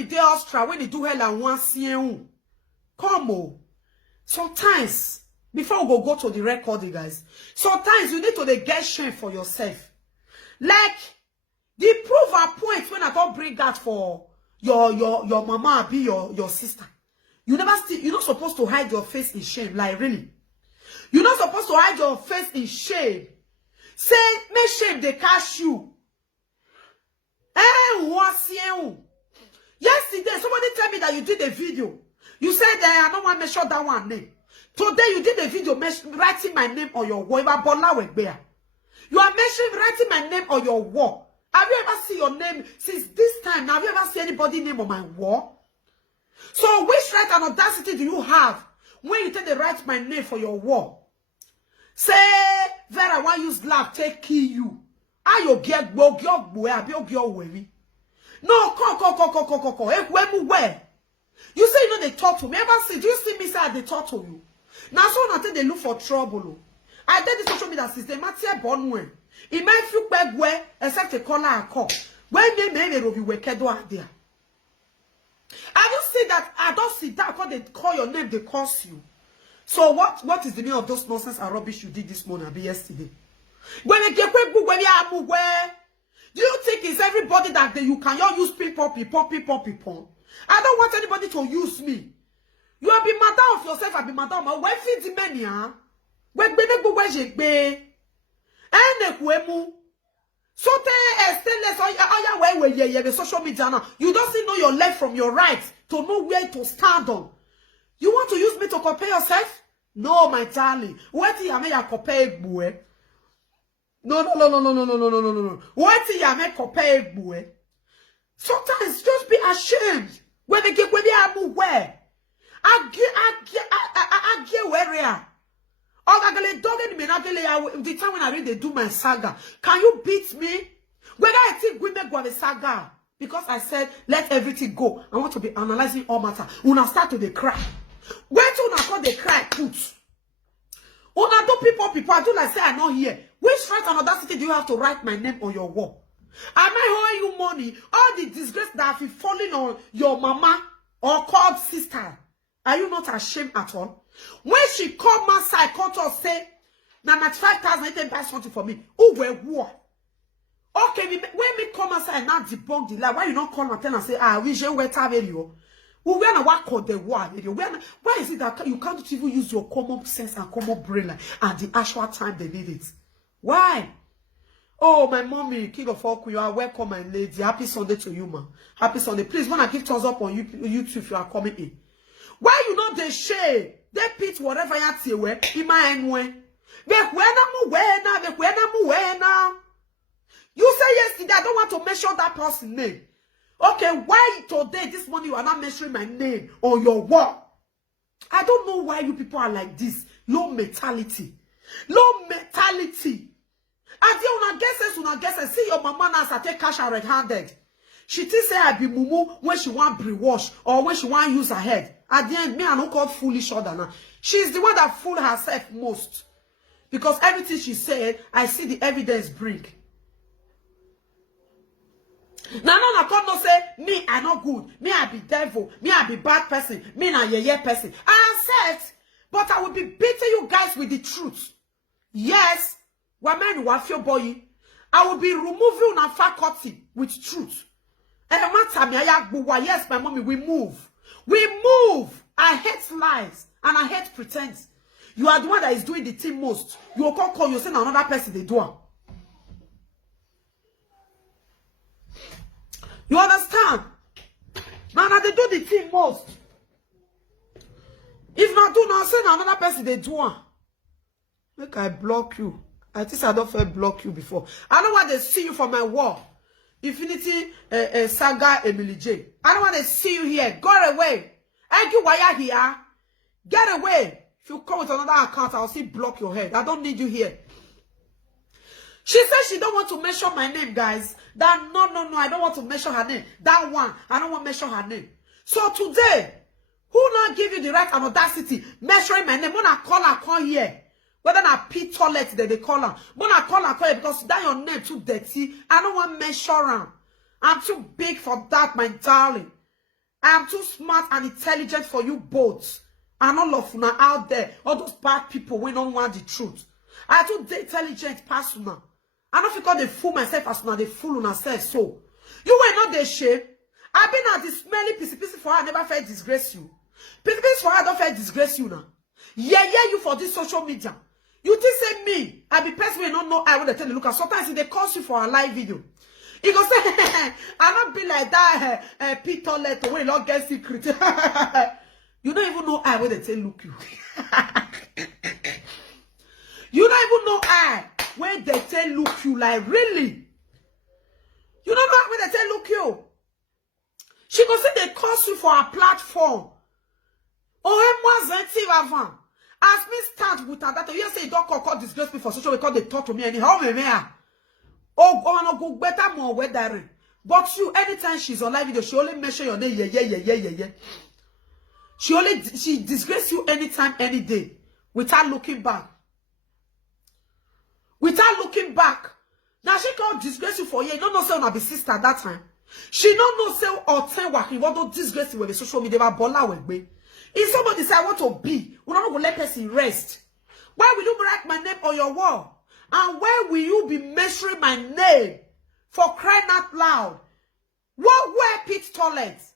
he did Austria, when he do hell and one CN. Come on. Sometimes, before we go to the recording, guys, sometimes you need to get shame for yourself. Like, the proof a point when I don't bring that for your mama be your sister. You're not supposed to hide your face in shame. Like, really. You're not supposed to hide your face in shame. Say, make shame they catch you. Yesterday, somebody tell me that you did a video. You said that I don't want to mention that one name. Today, you did a video writing my name on your wall. You are mentioning writing my name on your wall. Have you ever seen your name since this time? Have you ever seen anybody's name on my wall? So, which right and audacity do you have when you take the write my name for your wall? Say, Vera, why use lab take kill you? Are you get no, come. Where? You say you know they talk to me. Ever see? Do you see me say they talk to you? Now so nothing they look for trouble. I did this social media system. Matia Bonwe. It might feel bad where except a corner a call. When they may be wicked idea. I don't see that. I don't see that because they call your name, they curse you. So what is the meaning of those nonsense and rubbish you did this morning or yesterday? When they get quick book when you are where do you think it's everybody that you cannot use people? I don't want anybody to use me. You have been madam of yourself, I be madam. Where feed the many, huh? Where be so the social media now. You don't know your left from your right to know where to stand on. You want to use me to compare yourself? No, my darling. What do you mean you compare boy? No. What do you mean compare boy? Sometimes just be ashamed when they get where I get where they are. The time when I read they do my saga. Can you beat me? Whether I think women go a saga. Because I said, let everything go. I want to be analyzing all matter. Una start to the cry. Wait till una call the cry, put. Una do people, I do like say I'm not here. Which right and audacity do you have to write my name on your wall? Am I owing you money? All the disgrace that have fallen on your mama or called sister. Are you not ashamed at all? When she called my side, called to say, now 95,000 they buy something for me. Who were war? Okay, when me come outside now debunk the lie, why you not call and tell and say, we should wait a video? We are not call the war video. Why is it that you can't even use your common sense and common brain like, at the actual time they need it? Why? Oh, my mommy, King of all Queen, you are welcome, my lady. Happy Sunday to you, man. Happy Sunday. Please, when I give thumbs up on YouTube, if you are coming in. Why you not they share? They pit whatever you say where in my own way. You say yesterday I don't want to mention that person's name. Okay, why today, this morning, you are not mentioning my name on your wall? I don't know why you people are like this. Low mentality. Low mentality. And then una guess, see your mama now take cash her red-handed. She thinks say I be mumu when she want brainwash or when she want use her head. At the end, me I don't call foolish other now. She's the one that fooled herself most. Because everything she said, I see the evidence bring. Now, no, come no say, me, I not good. Me, I be devil. Me, I be bad person. Me, na yeye person. I accept, but I will be beating you guys with the truth. Yes, woman, wafio boy. I will be removing una faculty with truth. Yes, my mommy, we move. We move. I hate lies and I hate pretense. You are the one that is doing the thing most. You will call you say another person they do it. You understand? Now they do the thing most. If not do now, say another person they do it. Make I block you. I think I don't feel block you before. I don't want to see you from my wall. Infinity Saga Emily J. I don't want to see you here. Go away. Thank you, why you here? Get away. If you come with another account, I'll see block your head. I don't need you here. She said she don't want to mention my name, guys. That no, I don't want to mention her name. That one, I don't want to mention her name. So today, who not give you the right and audacity mentioning my name? When I call here. Whether I pee toilet that they call her. When I call her because that your name too dirty. I don't want to mention her. I'm too big for that, my darling. I am too smart and intelligent for you both. And all of you out there, all those bad people we don't want the truth. I too intelligent person. I don't because they fool myself as now they fool on myself. So you were not the shame. I've been at the smelly pissy for her, I never felt disgrace you. Pissy for her, I don't felt disgrace you now. Yeah, you for this social media. You think say me, I be person we don't know I would tell you look at sometimes they call you for a live video. He go say, I not be like that Peter letter where not get secret. You don't even know I where they tell look you. You don't even know I where they tell look you like really. You don't know where they tell look you. She go say they cost you for a platform. Oh, moi zentive avant. As me stand with her, that you say you don't call disgrace me for social because they talk to me anyhow. Oh, no go better more weather. But you, anytime she's on live video, she only mention your name. Yeah. She disgrace you anytime, any day, without looking back. Without looking back. Now she can't disgrace you for you. You don't know say on be sister at that time. She don't know say or ten work. You want to disgrace you with the social media. Bola with me. If somebody say I want to be, we don't go let person rest. Why will you write my name on your wall? And where will you be measuring my name for crying out loud? What were pit toilets?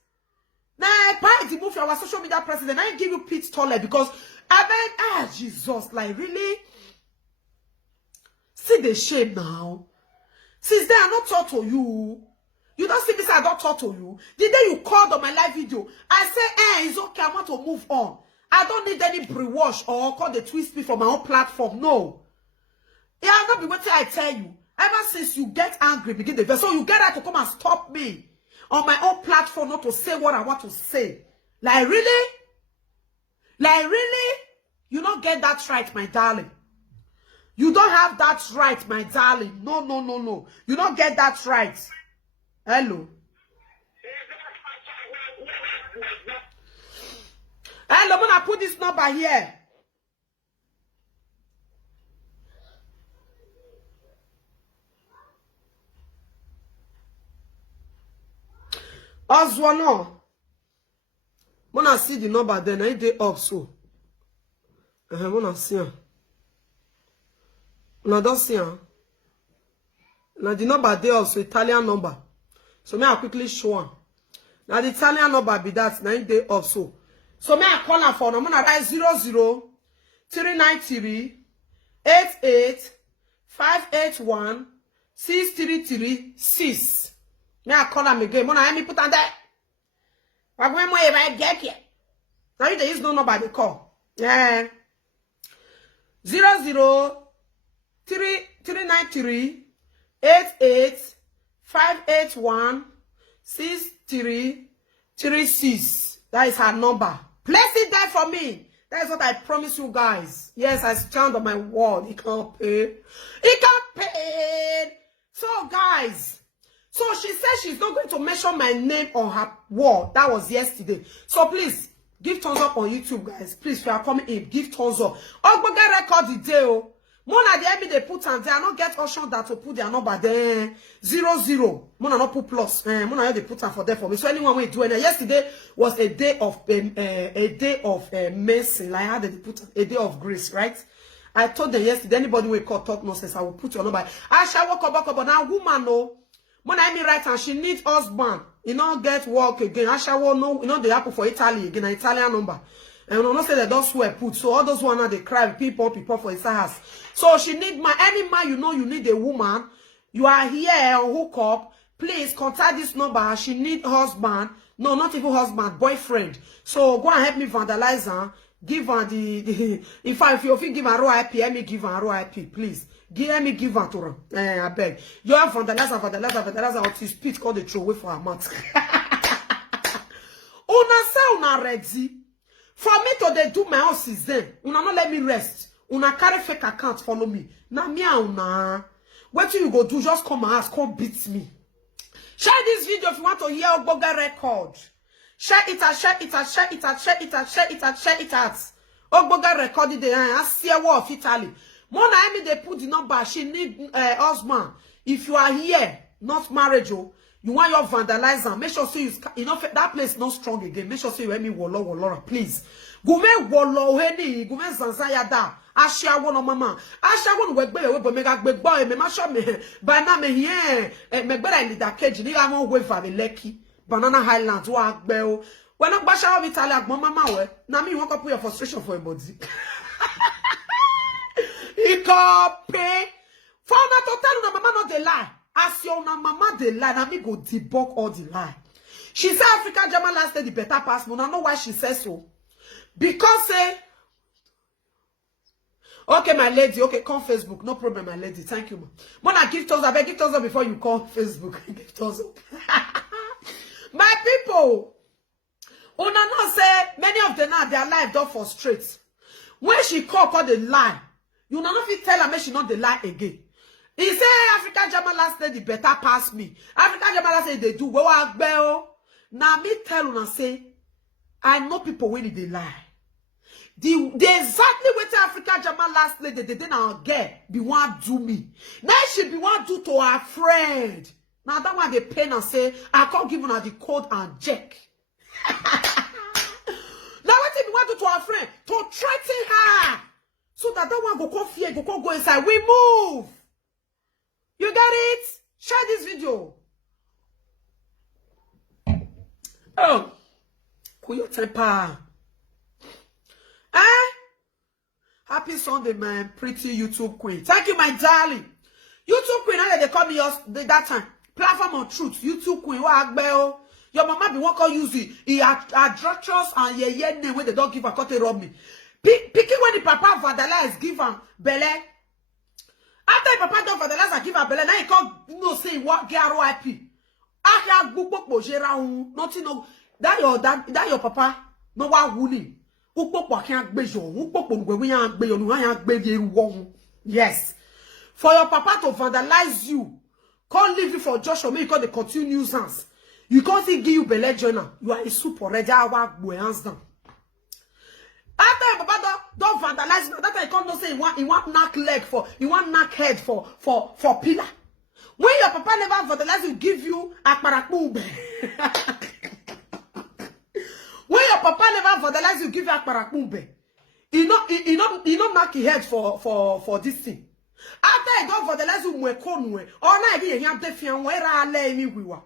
Now I buy the move our social media president. I give you pit toilet because I mean, Jesus, like really? See the shame now. Since they are not taught to you. You don't see this, I don't talk to you. The day you called on my live video, I say, it's okay, I want to move on. I don't need any brainwash or call the twist me for my own platform. No. Yeah, I'll not be waiting, I tell you. Ever since you get angry, begin the verse. So you get out to come and stop me on my own platform not to say what I want to say. Like, really? Like, really? You don't get that right, my darling. You don't have that right, my darling. No. You don't get that right. Hello. I'm gonna put this number here. Oswano. I'm gonna see the number then. I day up so. I'm gonna see her. I don't see her. Now the number there also Italian number. So may I quickly show her. Now the Italian number be that 9 day off so. So may I call her for I'm gonna write 00 393 88 581 6336. May I call her again? Mona let me put on that. But when I get here. Now you use no number they call. Yeah. 00 393 88 581 6336. That is her number. Place it there for me. That is what I promise you guys. Yes, I stand on my word. He can't pay. He can't pay. So guys, so she said she's not going to mention my name on her wall. That was yesterday. So please give thumbs up on YouTube, guys. Please, if you are coming in, give thumbs up. Oh, get record the day. Mona the enemy they put and they are not get option that to put their number there 00. Mona not put plus. Mona they put for there for me. So anyone will do it. Yesterday was a day of mercy. Like how they put a day of grace, right? I told them yesterday anybody will call talk nonsense. I will put your number. I shall walk back up, but now woman no. Mona me right and she needs husband. You know get work again. I shall no. You know they happen for Italy again. An Italian number. And I'm not say that those who put. So all those one now they cry people for his house. So she need any man you know you need a woman. You are here on hook up. Please contact this number. She need husband. No, not even husband, boyfriend. So go and help me vandalize her. Give her the if you think give her raw IP, let me give her raw IP, please. Let me give her to her. I beg. You have vandalizer until spit call the throw away for her mouth. Una say una ready. For me to they do my house is then. Una not let me rest. Una carry fake account follow me. Na me una. What you go do? Just come and ask, come beat me. Share this video if you want to hear Ogboga record. Share it and share it and share it and share it and share it and share it out. Ogboga recorded the I see a war of Italy. Mona Emi they put the number. She need husband. If you are here, not marriage, You want your vandalizer. Make sure so you know that place not strong again. Make sure so you let me wallow, please. Gume wallow heni, gume zanzaya da. Asha wono mama. Asha wono wegbe we mega gbegbo me ma show me. Bana me here. Me gbera ni da keji ni am we va Lekki. Banana Highlands wa gbe o. When I bash out Italy agbon mama we. Na me won put your frustration for a body. He copy. For na to tell no mama not the lie. As your mama the lie, na me go debunk all the lie. She said African German last the better pass. No, I know why she says so. Because okay, my lady, okay, call Facebook. No problem, my lady. Thank you, ma. Mona, give thumbs up. Give thumbs up before you call Facebook. Give thumbs up. My people, Una not say many of them now their life don't frustrate. When she call the lie, you not fit tell her make she not the lie again. He say African German last lady better pass me. African German last lady they do well. Now me tell una say I know people when they lie. The exactly what African German last lady they didn't get be one do me. Now she be one do to her friend. Now that one they pain and say I can't give her the code and check. Now what if you want to her friend to threaten her so that one go fear go inside. We move. You get it? Share this video. Oh, cool your temper. Happy Sunday, my pretty YouTube queen. Thank you, my darling. YouTube queen, how they call me that time. Platform of truth. YouTube queen. What your mama be won't call use the adulterous and ye name when they don't give a cut rob me. Picking when the papa vandalize give him belle. After the papa don't vandalize and give her belle, now he can't no say what get RIP. After book nothing no that your papa no wa wuli. Yes. For your papa to vandalize you, can't leave you for Joshua, because they continue nuisance. You can't see give you belle journal. You are a super ready hands down. After your papa don't vandalize you, that I can't say you want knock leg for, you want knock head for pillar. When your papa never vandalize you, give you a parakube. When your papa never vandalize you, give you a parakumbe. He not mark his head for this thing. After I don't vandalize you, mwe konwe. Or na egi yam defian wera ale emi wiwa.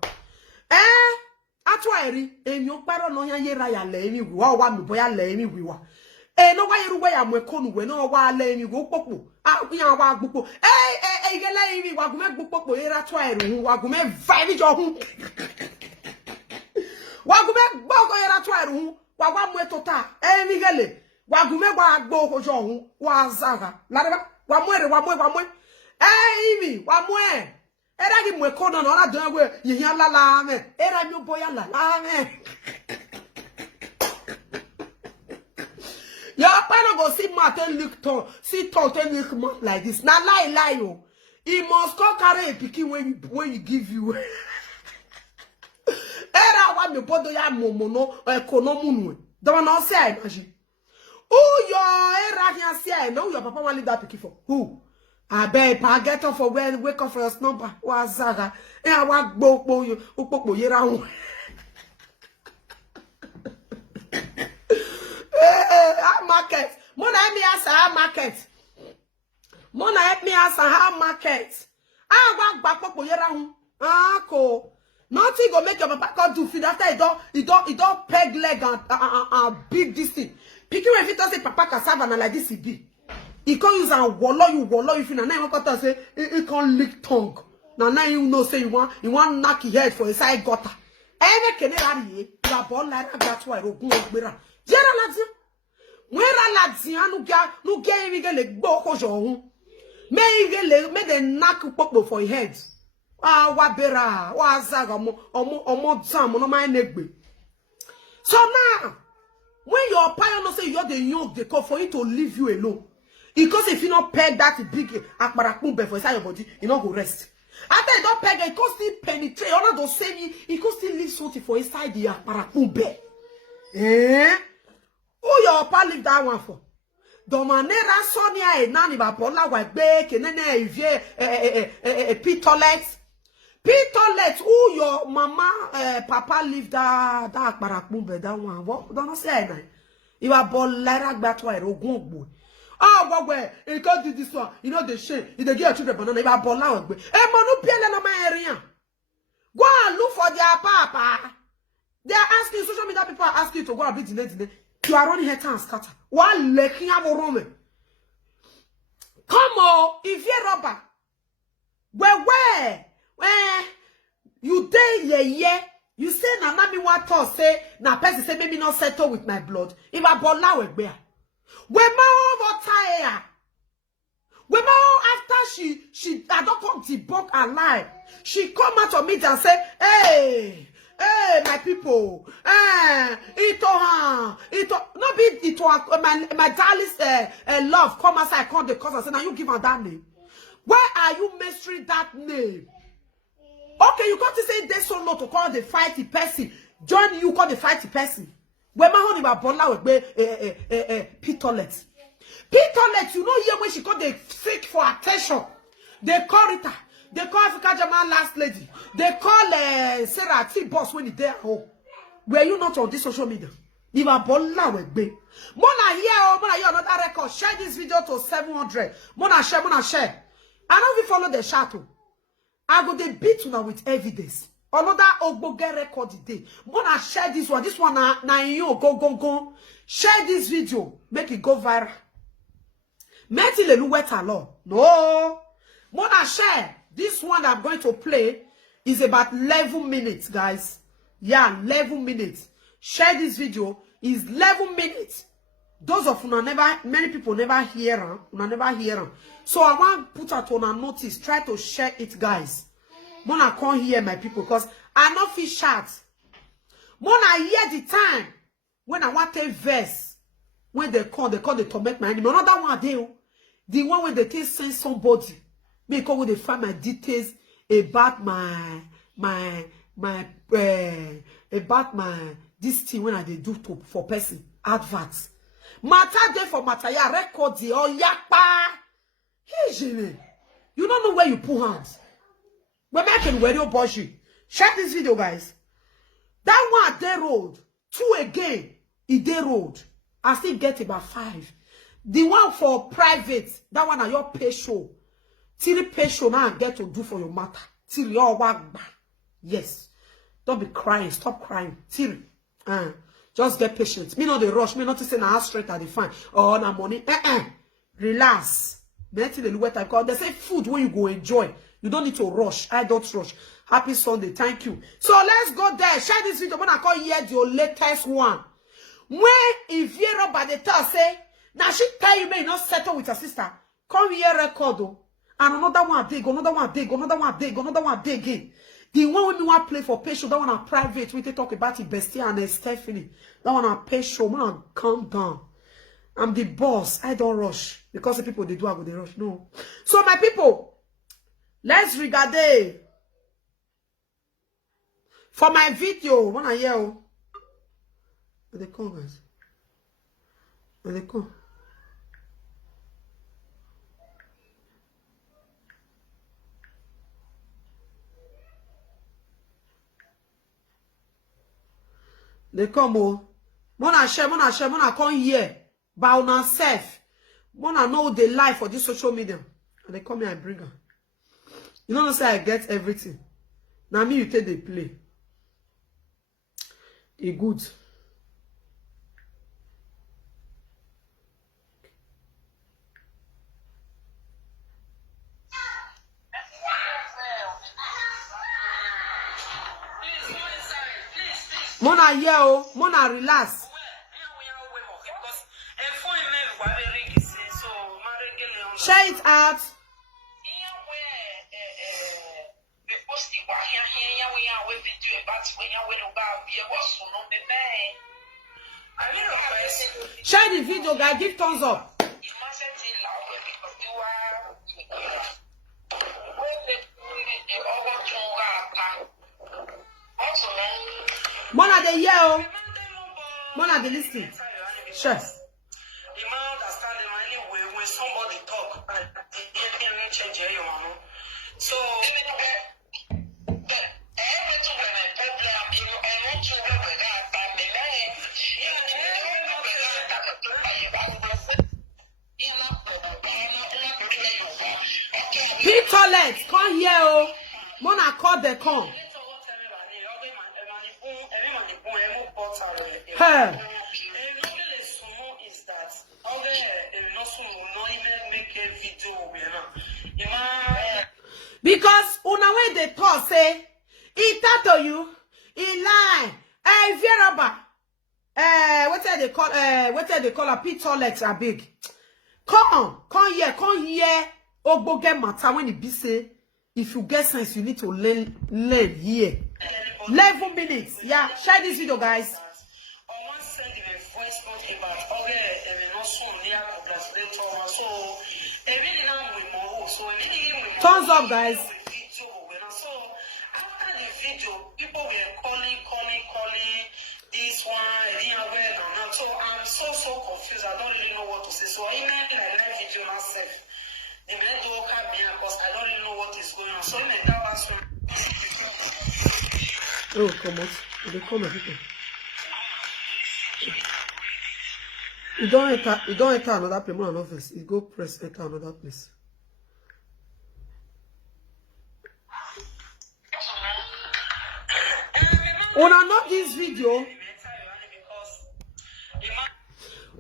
Atwa eri enyo paro no yan yera ya le emi wiwa wa mi boya le emi wiwa. No wa yeru wa ya mwe konwe no wa le emi wo popo. Yan wa gbopo. Gele emi wa gume gbopo yera atwa eri hu wa gume vibe jo hu. Wagume bogo yera twaru wa mwe tota migele wagume gba gbo kojo hu wa zaga lareba wa mwe imi wa mwe era gi mwe kono na don we yiyan lala me era mi boya lala me ya pa no go see Martin look to see Martin look like this na lie yo he must come carry a pikin when you give you era wa me bodo ya momono ekonomu nu don't know say imagine who your era can say no your papa want leave that pikin for who I beg pa get up for when wake up for your number wa zaga e wa gbogbo yo opopo yera hu market mona help me answer how market mona help me answer how market wa gba popo yera hu ko nothing go make your papa come do feed after he don't peg leg and big this thing. Picking when fit say papa cassava na like this he be. He can't use and wallow you feel na you can't say he can't lick tongue. Now you know say you want knock your head for inside gutter. Any kenera ye you born like that why ogun ogbera. Jera lazi. Wera lazi no get even le gbo ko jo hun. Me dey knock popo for your head. Wa bera wa zaga omo zam no my negbe. So now when your parents no say you're the young they call for you to leave you alone. Because if you not peg that big akparakumbe for inside your body, you not go rest. After you don't peg it, could still penetrate. All those saying it could still leave something for inside the akparakumbe. Who your pa leave that one for? Domanera Sonia e nani ba pola wa gbe kenene evie toilet P-toilet, who your mama, papa leave that barakmube, that one. What? Don't say that. You are born like that, why? Oh, but where? You can't do this one. You know the shit. You get to the banana. You are born like that. Eh, manu piele na my area. Go and look for their papa. They are asking, social media people are asking you to go and beat the. You are running head and scatter. One lecking have a room. Come on, if you're rubber. Where? You day yeah. You say na mami want to say na person say maybe not settle with my blood. If I bola we bear. We ma over tire. We ma after she I don't come debunk her lie. She come out of me and say, hey, my people, no be my darling love come outside come the cause and say now you give her that name. Why are you mastering that name? Okay, you got to say they so low to call the fighty person. Join you call the fighty person. When my honey about Bola with P-toilet. P-toilet, you know here when she called the seek for attention. They call Rita. They call Africa German last lady. They call Sarah T boss when he there home. Were you not on this social media? You are Bola with B. Mona here another record. Share this video to 700. Mona share. I know we follow the shadow. I go they beat you now with evidence. Another Ogboge record today. Mona share this one. This one na you go. Share this video. Make it go viral. Meti le wet alone. No. Mona share. This one that I'm going to play is about 11 minutes, guys. Yeah, 11 minutes. Share this video. Is 11 minutes. Those of you many people never hear them. So I want to put out on a notice. Try to share it, guys. Mona can't hear my people because I not feel shout. Mona hear the time when I want a verse. When they call the torment my enemy. Another one they the one when they take send somebody. Because when they find my details about this thing when I they do for person adverts. Matter day for matter, ya record the or yakpa. You don't know where you put hands. But I can wear your body. Share this video, guys. That one they road. 2 again. They road. I still get about 5. The one for private, that one are your pay show. Till pay show now get to do for your matter. Till your work. Yes. Don't be crying. Stop crying. Till. Just get patient. Me not the rush. Me not to say na straight at the fine. Or na money. Relax. They say food when you go enjoy. You don't need to rush. I don't rush. Happy Sunday. Thank you. So let's go there. Share this video. When I call here your latest one. When if you're by the tell say, now she tell you may not settle with your sister. Come here record. And another one dig, another one dig, another one dig, another one dig again. The one when we want play for patient, that one are private. We talk about it, Bestie and Stephanie. That one are patient. We want calm down. I'm the boss. I don't rush. Because the people they do, I go they rush. No. So my people, let's regard it. For my video, when I hear, they come, guys. They come. They come, Mona share, mona come here. By on self. Mona know the life for this social media. And they come here and bring her. You don't say I get everything. Now me you take the play. A good. Mona here, Mona relax. Share it out. Share the video, guys. Give thumbs up. Mona the yell. Mona the listening. Sure. When somebody talk and change your mama. So Toilet, come here, oh. Mona call the con. Hey. Because una when they talk say, he tattoo you, he lie, Veraba. What they call a pit toilet are big. Come here. Ogboge matter when it be say, if you get sense, you need to learn here. 11 minutes. Yeah, share this video, guys. Thumbs up, guys. So after the video, people were calling this one, so I'm so confused. I don't really know what to say. So I emailed my video myself. The men don't come here because I don't really know what is going on. So in that was oh, come on. They come people. You don't enter another place, more office. You go press enter another place. Una not this video.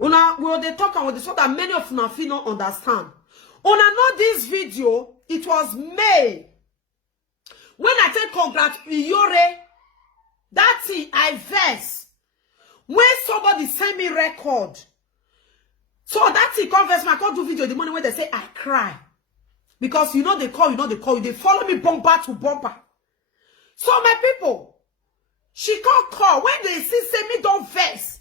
Una will they talk about this so that many of una feel not understand. Una not this video. It was May. When I take congrats Iyore, that thing I verse. When somebody send me record. So that thing confess my call do video the morning when they say I cry. Because you know they call, they follow me bumper to bumper. So my people, she can't call. When they see say me don't vex,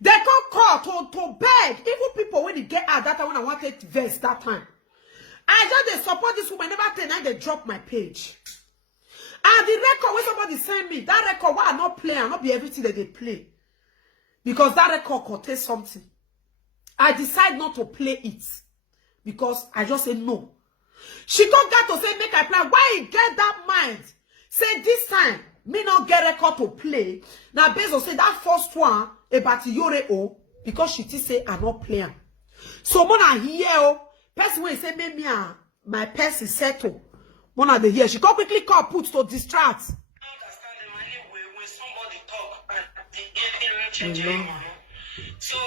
they can't call to beg. Even people when they get out that time when I wanted to vex that time. I just they support this woman, never tell them they drop my page. And the record when somebody send me, that record why I not play, I not be everything that they play. Because that record contains something. I decide not to play it. Because I just say no. She got to say make I plan. Why you get that mind? Say this time, me not get record to play. Now based on say that first one about Iyore o, because she say I not playing. So mona here person when say me my person settle. Mona the here. She can quickly call put to distract. So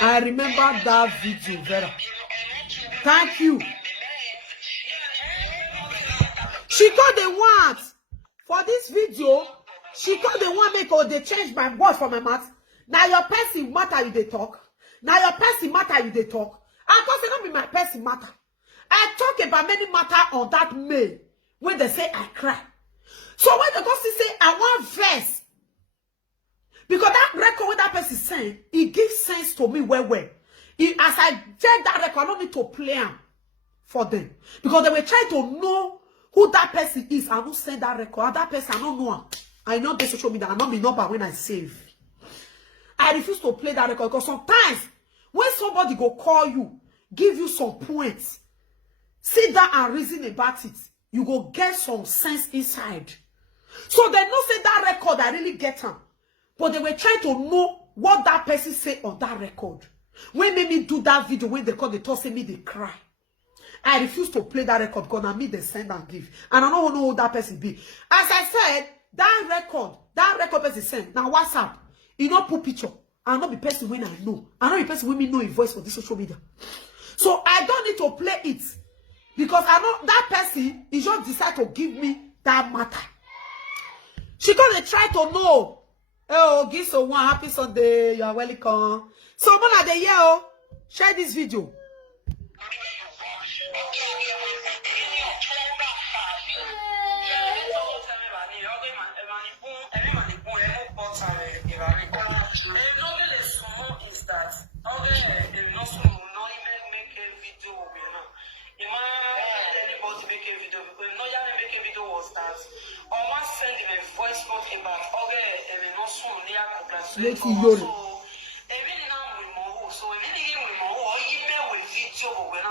I remember that video, Vera. Thank you. She got the ones for this video. She got the one make they change my voice from my mouth. Now your person matter you they talk. Now your person matter you they talk. I can't say not be my person matter. I talk about many matter on that mail when they say I cry. So when they go say I want verse. Because that record with that person saying, it gives sense to me well. As I check that record, I don't need to play them for them. Because they were trying to know who that person is. I don't send that record. And that person, I don't know her. I know the social media. I know my number when I save. I refuse to play that record. Because sometimes, when somebody go call you, give you some points, sit down and reason about it, you go get some sense inside. So they don't say that record, I really get them. But they were trying to know what that person say on that record. When made me do that video, when they call the talk, say me they cry. I refuse to play that record because I me they send and give. And I don't know who that person be. As I said, that record person send. Now WhatsApp, you know put picture. I not be person when I know. I not be person when me know a voice for this social media. So I don't need to play it. Because I know that person is just decide to give me that matter. She gonna try to know. Oh, give so one happy Sunday. You are welcome. So, Mona the year, share this video. Let's see your.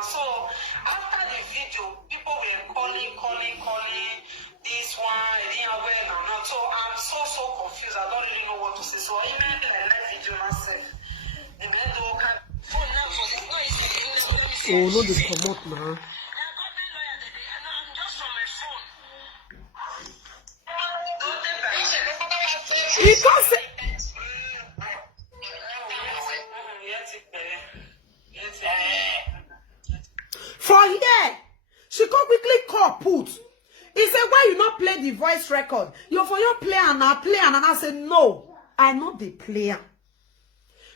So after the video, people people were calling this one, so I'm so confused. I don't really know what to say. So I emailed the live video myself. The men don't can Oh no, this come out now. He can't say. For here, she come quickly call put. He said, why you not play the voice record? You for your play and I said, no, I know the player.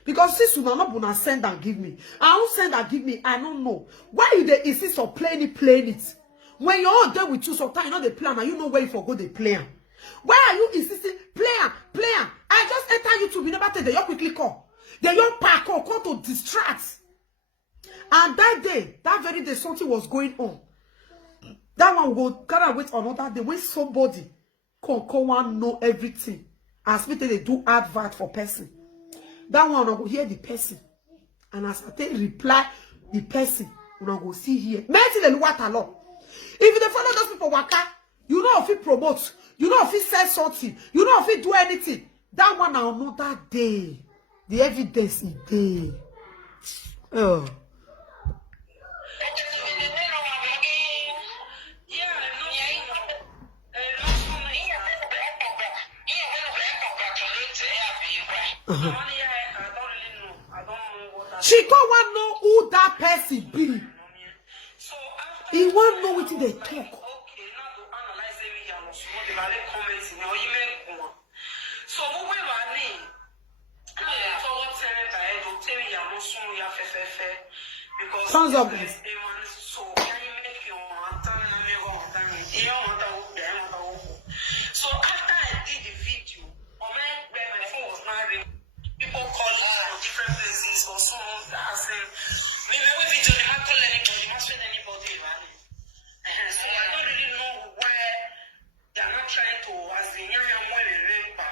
Because since you not gonna send and give me, I won't send and give me, I don't know. Why you they insist on playing it? When you're all there with you, sometimes you know the plan and you know where you forgot the player. Why are you insisting? Player. I just enter YouTube, you never tell them, you quickly call. Then you pack or call to distract. And that day, that very day, something was going on. That one will gotta wait another day. When somebody can one know everything. As me they do advert for person. That one will hear the person. And as I take reply the person, we go see here. If they follow those people waka, you know if he promote, you know if he says something, you know if he do anything. That one I'll know that day. The evidence is there. Oh. She don't want to know who that person be. He won't know what they talk. Thumbs up, guys. So after I did the video, my phone was not ringing. People calling from different places or someone asking, we never video, they not call anybody, not send anybody about it. So I don't really know where they are not trying to, as the young one in Rempa.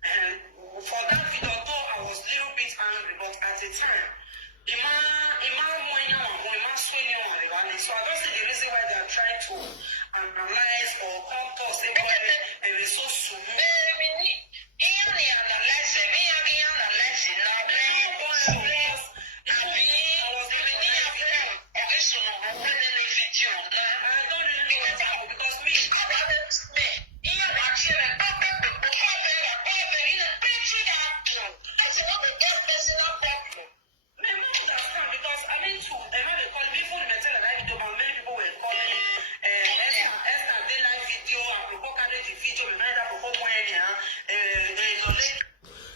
And for that video, though I was a little bit angry, but at the time, so I don't see the reason why they are trying to analyze or come to us and it's so soon.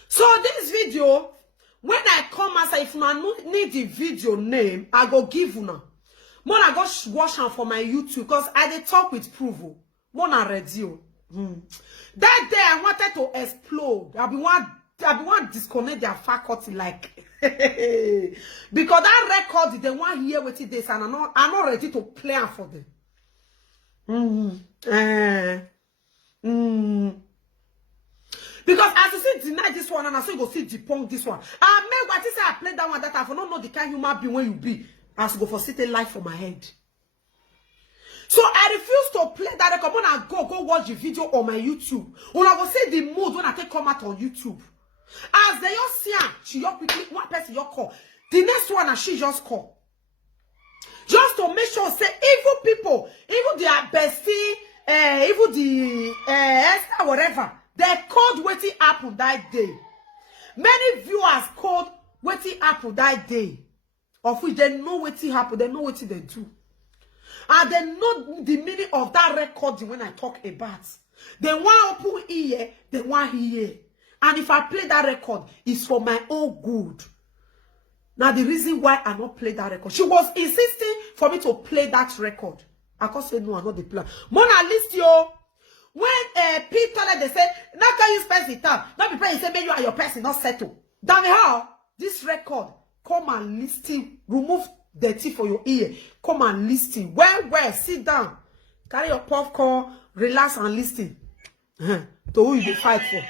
So this video, when I come as if I need the video name, I go give una. When I go watch am for my YouTube, because I dey talk with proof. When I radio. That day I wanted to explode. I be want disconnect their faculty like because that record they want hear what it is and I'm not ready to play am for them. Because as you see deny this one and I say you go see debunk this one. I make what you say I play that one that I for not know the kind human being when you be as you go for sit a life for my head. So I refuse to play that record. When I go watch the video on my YouTube. When I go see the mood when I take come out on YouTube. As they just see her, she just quickly one person you call. The next one and she just call. Just to make sure say evil people, even their bestie, even the Esther, whatever, they called wetin happen that day. Many viewers called wetin happen that day. Of which they know wetin happen, they know wetin they do. And they know the meaning of that recording when I talk about. They want open ear, they want hear. And if I play that record, it's for my own good. Now the reason why I not play that record, she was insisting for me to play that record. I can't say no, I'm not the plan. Mona list yo. When people they say, now can you spend the time? Not be praying, say maybe you are your person, not settle. Damn how this record, come and listen, remove dirty for your ear. Come and listen. Well, sit down. Carry your popcorn, relax and listen. To who you fight for.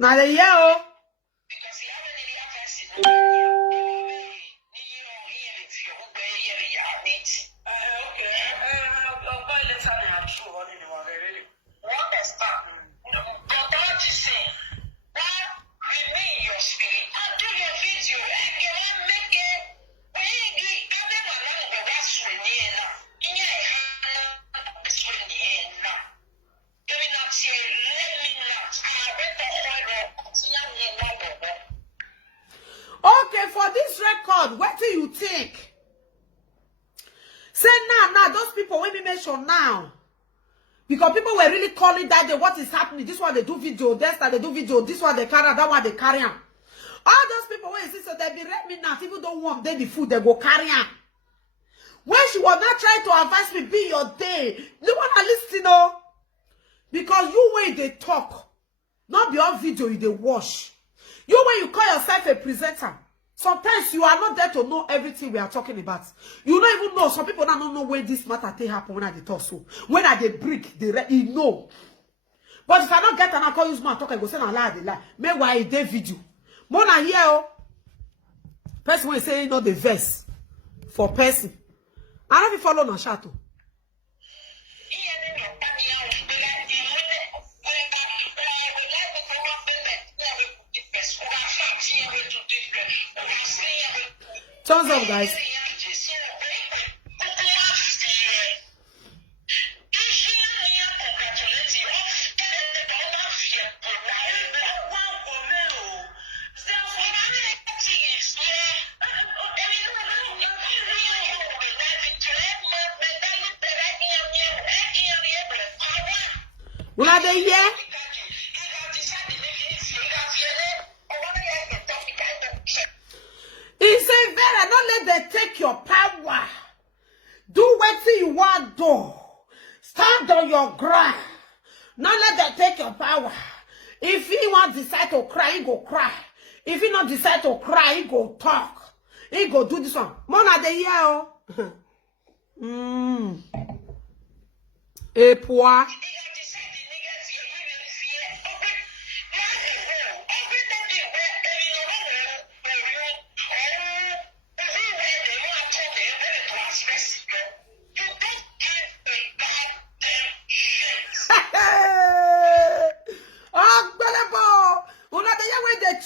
Now the year, oh. Because he haven't really advanced. Okay. I'll buy later and I'm sure what you are really. What is that? I'm about to say, well, remain your spirit and do your video. You can make it. Everyone knows the rest will be enough. In your hand, it's really enough. Do not say, let me not. I read the whole Okay, for this record, what do you think? Say now, those people when we mention now. Because people were really calling that day, what is happening? This one they do video, that they do video, this one they carry, that one they carry on. All those people when you see, so they be read me now, people don't want them the food, they go carry on. When she was not trying to advise me, be your day. You want to listen, oh? Because you when they talk, not be on video, you they watch. You when you call yourself a presenter, sometimes you are not there to know everything we are talking about. You don't even know. Some people don't know when this matter they happen when I they talk so. When I they break, you know. But if I don't get an alcohol use my talk, I go say na lie, they lie. Meanwhile, they video. More na here, oh. Person when say not the verse for person. I don't follow no shadow. Thumbs up, guys. Una de here? He said, Vera, don't let them take your power. Do what you want to do. Stand on your ground. Don't let them take your power. If he want decide to cry, he go cry. If he not decide to cry, he go talk. He go do this one. Mona de here, oh. Et pois.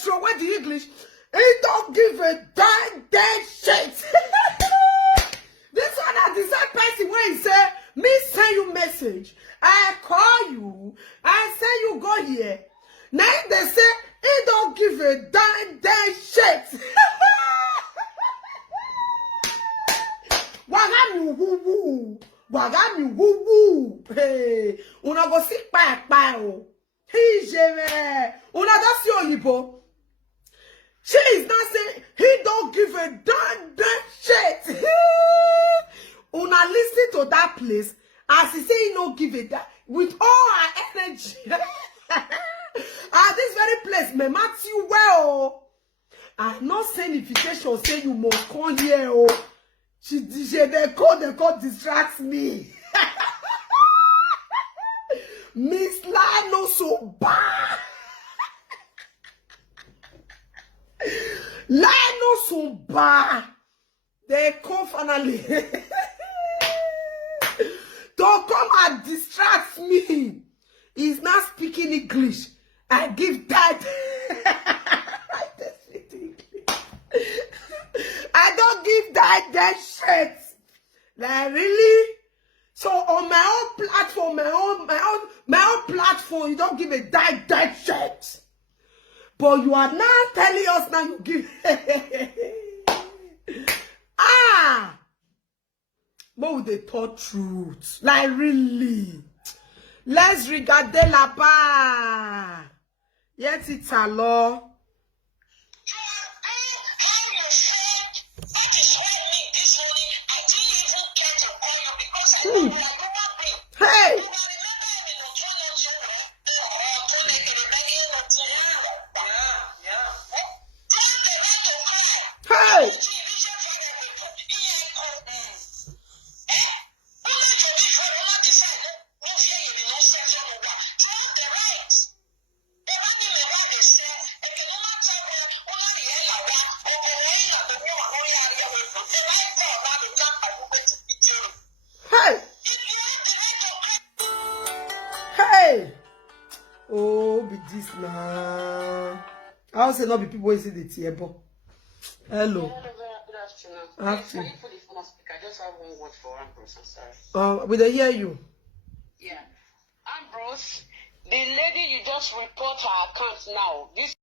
With the English, he don't give a damn shit. This one is the same person where he say, me send you message, I call you, I say you go here. Now they say he don't give a damn shit. Wagami woo woo. Hey, una go see pa o. He jeme. Una don't see Olibo. She is not saying he don't give a damn shit. Una listen to that place as he say he don't give a damn with all her energy. At this very place, me match you well. I'm not saying invitation say you must come here. Oh, they call distracts me. Miss La no so bad. La no so bad. They come finally to come and distract me. He's not speaking English. I give that. I don't give that shit. Like really? So on my own platform, my own platform, you don't give a that shit. But you are now telling us now you give. But with the thought truth. Like really. Let's regarder la part. Yes, it's a law. Hey! Hey! Hey! Oh, be this now. I also not be people who see the table. Hello. Good afternoon. Afternoon. Can you put the phone on speaker? I just have one word for Ambrose. I'm sorry. We they hear you. Yeah. Ambrose, the lady you just report her account now. This